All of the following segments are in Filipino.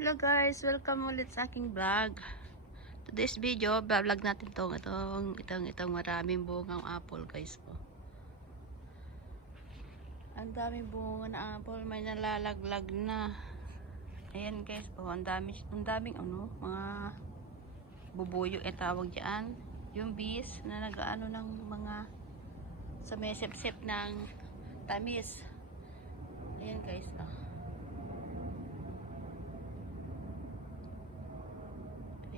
Hello guys, welcome ulit sa aking vlog. Today's video, vlog natin itong maraming bungang apple guys po. Ang daming bunga na apple, may nalalaglag na. Ayan guys po, ang daming mga bubuyo tawag diyan. Yung bees na nagaano ng mga sa may sip-sip ng tamis. Ayan guys,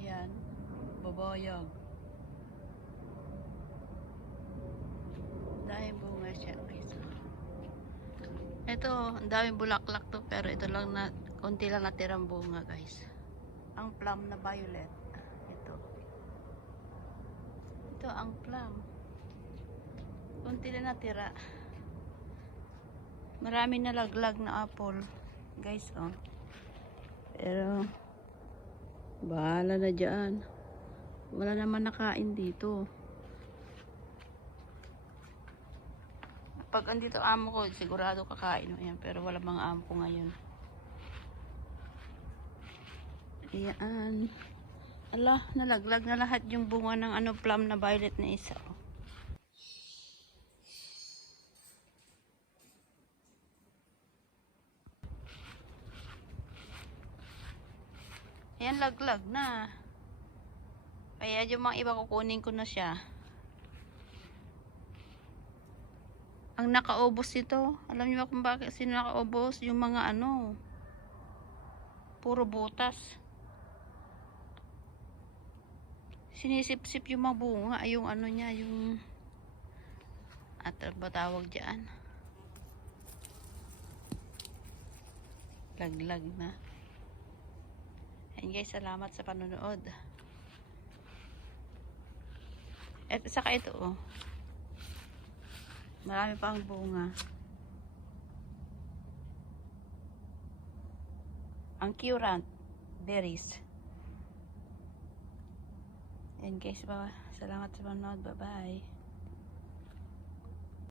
Ayan, babayag. Dahil bunga siya guys. Ito, ang daming bulaklak to, pero ito lang na, konti lang natirang bunga guys. Ang plum na violet. Ito ang plum. Konti lang natira. Marami nalaglag na apple guys, Pero bahala na dyan. Wala naman nakain dito. Pag andito amo ko, sigurado kakain mo yan. Pero wala mga amo ko ngayon. Ayan. Ala, nalaglag na lahat yung bunga ng plum na violet na isa. Ayan, laglag na. Kaya yung mga iba kukunin ko na siya. Ang nakaubos ito, alam niyo ba kung bakit sino nakaubos? Yung mga puro butas. Sinisip-sip yung mga bunga, yung niya, yung ba tawag diyan? Laglag na. Ayan guys, salamat sa panonood. At saka ito, marami pang bunga. Ang currant berries. Ayan guys, salamat sa panonood. Bye bye.